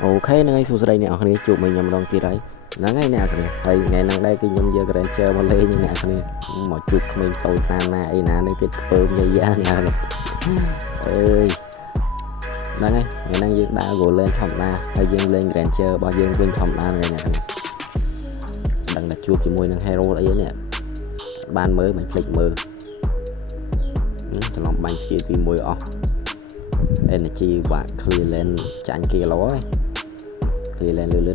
Ok ngay số đây nè này chụp mình nhầm đồng tí đấy nó ngay nè kìa hay ngày năng đây cái nhầm giờ cái chơi mà lên như nè kìa mà chụp mình tôi na ấy nè đây cái bơm dây da nè ơi đó ngay ngày năng dương đã gồ lên phòng na hay dương lên grand chơi bao dương quên phòng na này nè đằng là chụp chỉ môi năng hero đấy nè ban mới mình click mơ cho lòng bánh kia thì môi off energy và clear lên chán kia ló clear lên lươn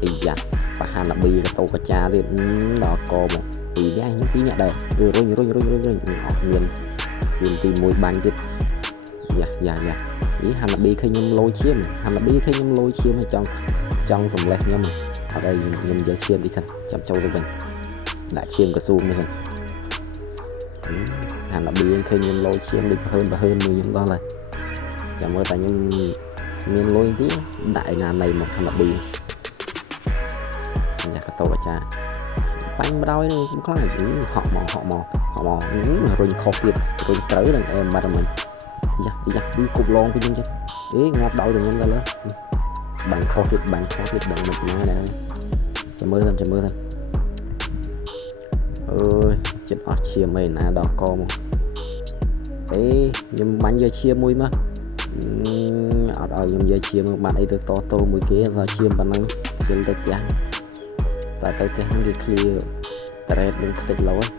ý dạ và hai là bi cái tô cà cha thì đó có một ý ra những tí nhẹ đây rồi miền tìm mùi bánh chứ dạ ý hai là bi khi nhâm lôi chiêm hai là bi khi nhâm lôi chiêm ở trong phòng lẹt nhâm ở đây nhâm giờ chiêm đi sân trong châu mình đã chiêm cái zoom này hai là bi khi nhâm lôi chiêm được hơn và hơn mười những đó này chả mơ tại nhưng miền lôi tí đại nàn này một hai là bi nhà cái tàu cha bánh đôi cũng có là những họ mò rồi khó tiệt rồi tới đằng em ba mình dạ đi cục lon cái chứ ý ngọt đậu từ nhân ra lớn bạn khó tiệt bạn mình má này chả mơ thân ơi chết ọt chia mày nè đỏ con ấy nhưng bánh giờ chia mùi mà ở nhưng giờ chia bạn ấy từ to mùi kia giờ chia bạn năng chia tới kia tại tới cái hàng cái clear thread đừng tích lâu ấy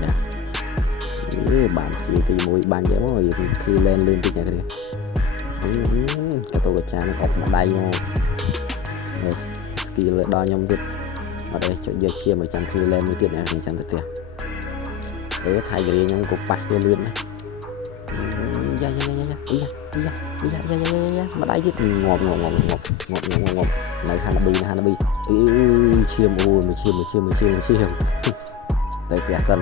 nè bạn thì mùi bạn dễ quá rồi clear lên từ nhà kia cái tôi cha nó ốc mà đầy ngon skill đo nhom thịt ở đây chỗ giờ chia mà chẳng clear lên mới tiền này thì chẳng được tiền thay cái nhom cục bạc lên luôn này mà đáy chứ ngọt này Hanabi chiêm ôi mà chiêm tại tia sân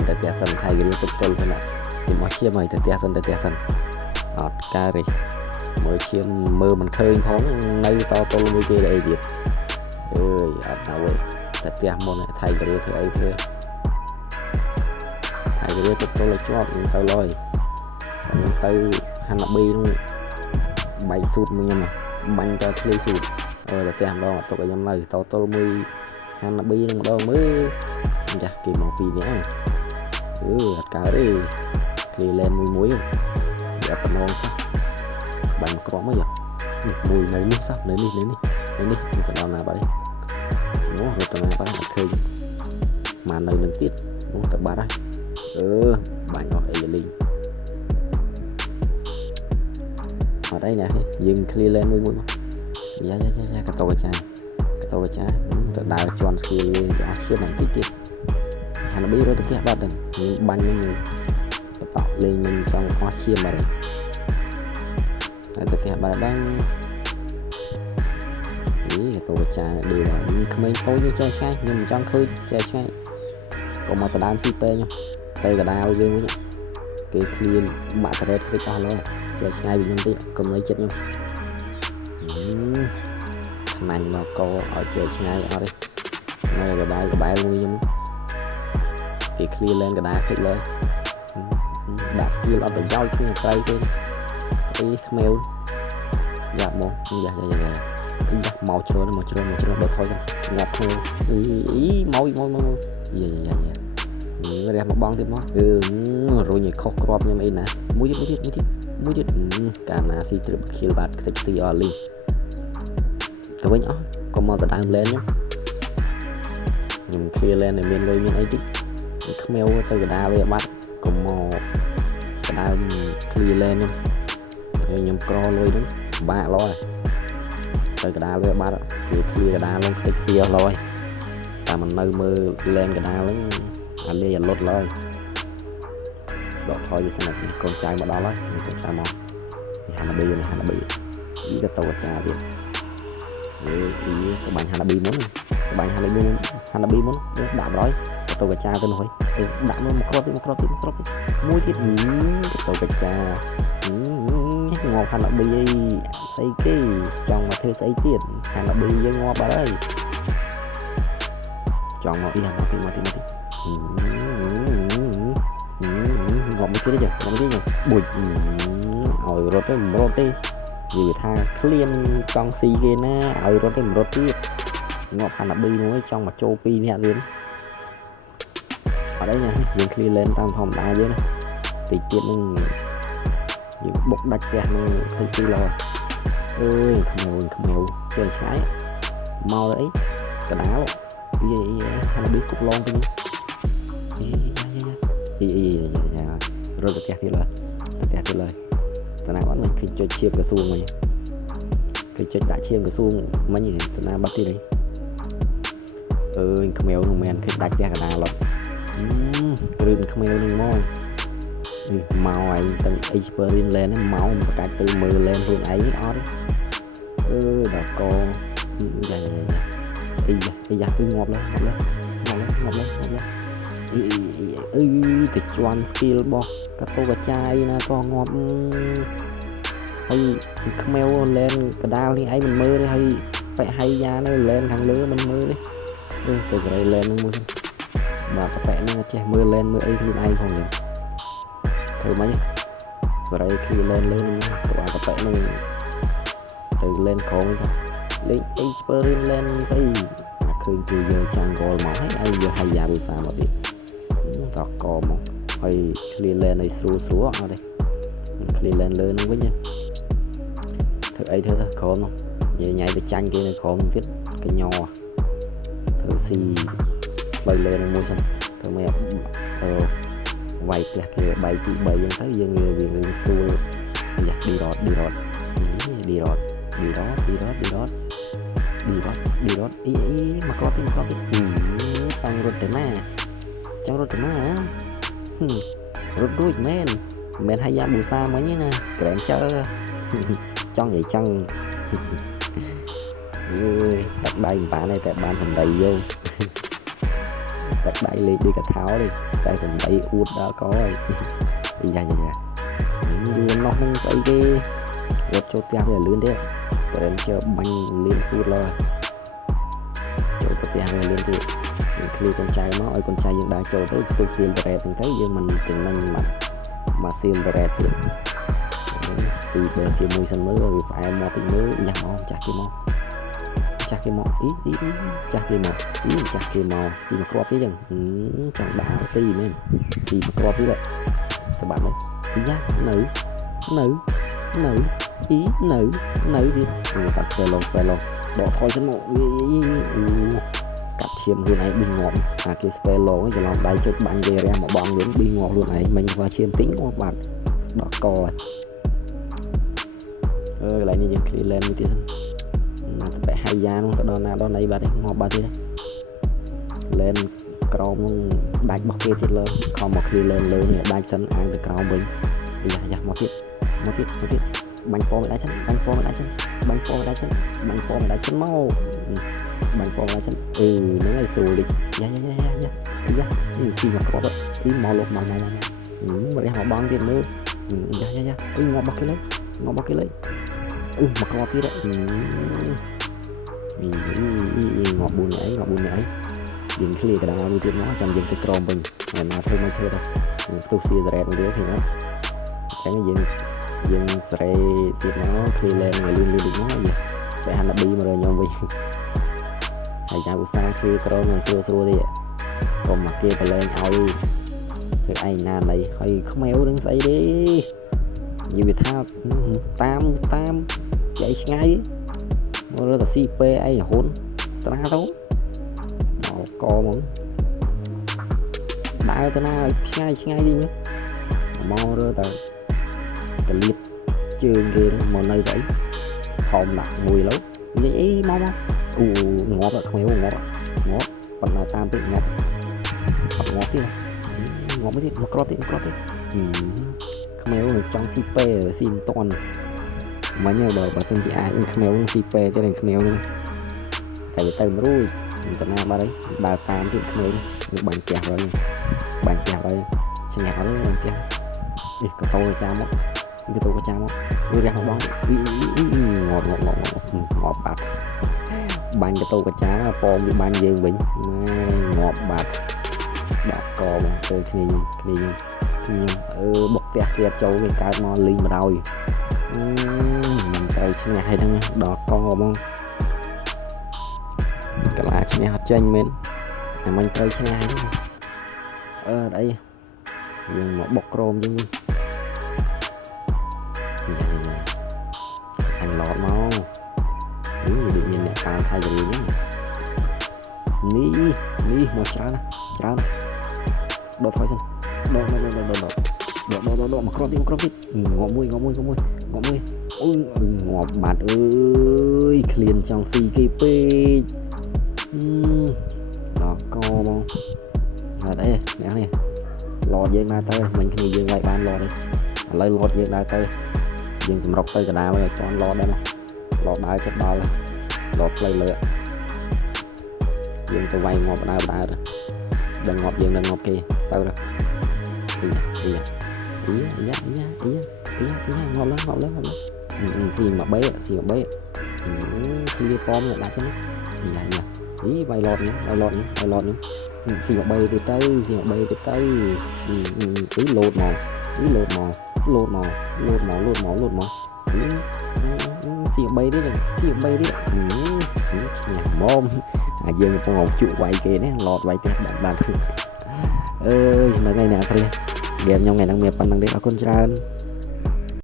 thay cái tiếp tục thế nào thì mà chiêm mày tại tia sân ọt ca đi mới chiêm mơ mình khơi thoáng nay to mới kia đây việc ơi ọt nào vậy tại tia môn này thay cái thứ ấy thôi thay cái tiếp tục là cho tao lôi từ Hanabi luôn bay sụt mình mà bánh cho lấy sụt rồi là tem đó tôi cái nhầm này tôi mới Hanabi nó đâu mới dạ kỳ một pì nhé cá đấy thì lên muối dạ tao ngon sao bánh có mấy giờ mùi này nước sao lấy đi cái đó nào vậy nó rồi tao này phải khơi mà nơi nâng tiết nó tập ba đây bánh ngọt ấy linh ở đây nè dừng clear lên mùi mà dạ cái tô cha đào tròn clear lên cho xếp bằng tí tiết Hanabi rồi tôi bắt đầu những bánh mình tạo lên mình trong hoa chiêm mà rồi tôi thấy bà đang ý cái tô cha đều là mình tối như chai chai nhưng trong khơi chai chai còn mà tôi đang CP nha đây là đào dương nhá cái clear bạn cái cái cho nó chơi ngay bị nhân tí cùng lấy chết nha thằng anh mà cô ở chơi ngay ở đây này là bài luôn nhưng thì clear lên cái đá click lên đã skill ở bên giao chung tay trên cái mail dạ một dạ màu chơi được thôi ngập thôi ý máu dạ đẹp một bong tiếp nó rồi nhảy khóc crop như vậy nè mũi chết cả là si trip kill bad cái tí ở liền cái với nhỏ còn màu tao lên nhá nhìn clear lên này miền miền ấy tí mail từ cái đá về bắt còn màu cái đá clear lên nhá nhầm crawl lôi đúng ba lo từ cái đá về bắt thì clear cái đá luôn cái kia rồi ta mình nơi mơ lên cái đá luôn anh đi lột lời đó thôi vậy xem là con trai mà đó lấy con trai mong Hanabi ý cái tàu trà vậy ý các bạn Hanabi muốn các bạn Hanabi muốn đạp rồi cái tàu trà tôi nói đạp nó một crop mua thiết cái tàu trà ngọt Hanabi xây cái trong mà thuê xây tiền Hanabi với ngọt bà đây chọn ngọt đi làm ngọt thì ngọt mới chứ đấy chứ bụi rồi rốt đi និយាយថាក្លៀនចង់ស៊ីគេណាឲ្យរត់ទេមិនរត់ទៀតងាប់ហាន់ដល់2មួយចង់មកចូល2នាក់ទៀតអត់អីណាយើងឃ្លៀនលេនតាមធម្មតាយើងណាតិចទៀតនឹងយើងបុកដាច់ផ្ទះនឹងទីទីឡអើយខ្មៅចេះឆ្ងាយមកទៅអីកដាលយីហាន់ដល់2គប់ឡងទៅរត់ទៅផ្ទះទៀតឡើយតាណាបាត់មិនឃើញចុចឈៀបក្រសួងវិញឃើញចុចដាក់ឈៀបក្រសួងមិញតាណាបាត់ទៀតអើយខ្មៅនោះមែនឃើញដាច់ផ្ទះកដាលគ្រឿងខ្មៅនឹងមកឯងទាំង experience land ហ្នឹងមកប្រកាច់ទៅមើល land ខ្លួនឯងអត់អឺដល់កយ៉ាគឺងាប់លើអឺទៅជន់ skill របស់កតោកចាយណាក៏ងាប់ហើយខ្មៅ land កដាលនេះឯងមិនមើលទេហើយបែកហើយយ៉ានៅ land ខាងលើមិនមើលទេទៅស្រី land ហ្នឹងមួយបាទប្រែហ្នឹងចេះមើល land មើលអីខ្លួនឯងផងនេះធ្វើម៉េចស្រីឃ្លី land លើនេះទៅអាប្រែហ្នឹងទៅ land ក្រោមទៅលេង experience land ស្អីឃើញគឺយើងចង់ goal មកហើយយកហើយយ៉ារូសាមកទៀតតកមកហើយ clear land ឲ្យស្រួលអត់ទេ clear land លើហ្នឹងវិញធ្វើអីធ្វើទៅក្រោមហ្នឹងញ៉ៃទៅចាញ់គេនៅក្រោមទៀតកញ្ញធ្វើស៊ីបើលើនឹងមួយសិនធ្វើមិនវាយផ្ទះគេបាយទី3អញ្ចឹងទៅយើងវាស្រួលយ៉ាឌីរ៉តអីមកក្របទៀតចង់រត់ទៅណារត់រួចមែនហើយយ៉ាប៊ូសាមិញណាក្រែមចើចង់និយាយចឹងទឹកដៃមិនបានទេតែបានសម្ដីយើងទឹកដៃលេខដូចកថាទេតែសម្ដីអួតដល់កហើយយ៉ាលឿននោះនឹងស្អីគេរត់ចូលផ្ទះវាលឿនទេក្រែមចើបាញ់លៀនស៊ូតឡើយចូលទៅផ្ទះវាលឿនទេឃ្លីកូនចៅមកឲ្យកូនចៅយើងដើរចូលទៅស្ទុះសៀលតរ៉េតហ្នឹងទៅយើងមិនចំណេញមកសៀលតរ៉េតទៀតស៊ីបើជាមួយសិនមើលវាផ្អែមមកតិចមើលយ៉ាមកចាស់គេមកចាស់គេមកស៊ីមកគ្រាប់ទៀតចឹងចង់ដាក់ទីមែនស៊ីមកគ្រាប់ទៀតទៅបាត់ហើយយ៉ានៅទៀតបាត់ស្ពែឡងដកថយសិនមកកាត់ឈាមខ្លួនឯងប៊ីងាប់អាគេស្ពែឡងច្រឡំដៃចុចបាញ់វារះមកបងយើងប៊ីងាប់ខ្លួនឯងមិញស្វាឈាមតិចងាប់បាត់ដកកហើយកន្លែងនេះយើង clear land មួយទៀតសិនបែកហើយយ៉ានោះទៅដល់ណាដល់ណីបាត់ទេងាប់បាត់ទៀត land ក្រោមនោះដាច់របស់គេទៀតលើខំមក clear land លើនេះដាច់សិនអាងទៅក្រោមវិញយ៉ាមកទៀតបាញ់ពងមិនដាច់សិនមកបាញ់ពងមិនដាច់សិនហ្នឹងហើយស្រួលតិចយ៉ាស៊ីមកគ្រាប់មកលុបមករះមកបងទៀតមើលយ៉ាងាប់របស់គេលេមកគ្រាប់ទៀតងាប់4នេះយើងឃ្លៀកដាមួយទៀតមកចាំយើងទៅក្រមវិញហើយណាធ្វើមកធ្វើទៅផ្ទុះស៊ីសារ៉េតមួយទៀតឃើញអត់អញ្ចឹងយើងស្រេទៀតមកឃ្លីលេងឲ្យលឿនតិចមកតែហាន់ដល់2មករើខ្ញុំវិញហើយចាំឧស្សាហ៍ឃ្លីក្រមឲ្យស្រួលទៀតកុំមកគេប្រឡែងឲ្យធ្វើឯងណាណៃហើយខ្មៅនឹងស្អីទេនិយាយថាតាមចៃឆ្ងាយមករើតាស៊ីពេអីរហូតត្រាទៅដល់កមកដើរទៅណាឲ្យឆ្ងាយទីមើលមករើតាតលៀបជើងគេមកនៅស្អីធំដាក់មួយឡូវនិយាយអីមកងាប់ខ្មៅងាប់ប៉ុន្តែតាមពេកងាប់ទៀតមកគ្រាប់ទៀតខ្មៅនឹងចង់ស៊ីពេស៊ីមិនតាន់មិញដល់បើសិនជាអាចខ្មៅនឹងស៊ីពេទៀតនឹងខ្មៅនឹងតែទៅមិនរួចទៅណាបាត់ហើយដើរតាមទៀតខ្មៅនឹងបាញ់ផ្ទះហើយឆ្ងាក់ហើយបាញ់ផ្ទះនេះកតោចាមកវារះមកបងងាប់បាត់បាញ់កតោកចាពងវាបាញ់យើងវិញងាប់បាត់ដាក់កបងទៅគ្នាខ្ញុំបុកផ្ទះគេចូលគេកើតមកលីងបណ្ដោយមិនត្រូវ ត្រូវឈ្នះហើយហ្នឹងដល់កហ្មងកលាឈ្នះអត់ចេញមែនអាមិញត្រូវឈ្នះហើយហ្នឹងអឺអីយើងមកបុកក្រមយើងអញឡតមកដូចមានអ្នកតាមថៃរៀងហ្នឹងនេះមកច្រើនដកថយសិនដកមកក្រមទៀតងាប់មួយអូយងាប់បាត់អើយឃ្លានចង់ស៊ីគេពេកដល់កបងអត់អីអ្នកនេះឡតយើងមកទៅមិញគ្នាយើងវាយបានឡតទេឥឡូវឡតយើងដើរទៅយើងសម្រុកទៅកដាលឲ្យចន់ឡតដែរមកឡតដើរចិត្តដល់ឡតផ្លូវលើយើងទៅវាយងាប់ដើរដឹងងាប់យើងដឹងងាប់គេទៅទៅងាប់ឡើងស៊ីមកបេគឺប៉មដាក់ចឹងវាយឡតនេះស៊ីមកបេទៀតទៅលោតមកស៊ី3ទៀតម៉មអាយើងកំពុងជក់វាយគេណាឡតវាយផ្ទះបានអើយនៅថ្ងៃនេះអាគ្រាហ្គេមខ្ញុំថ្ងៃហ្នឹងមានប៉ុណ្្នឹងទេអរគុណច្រើន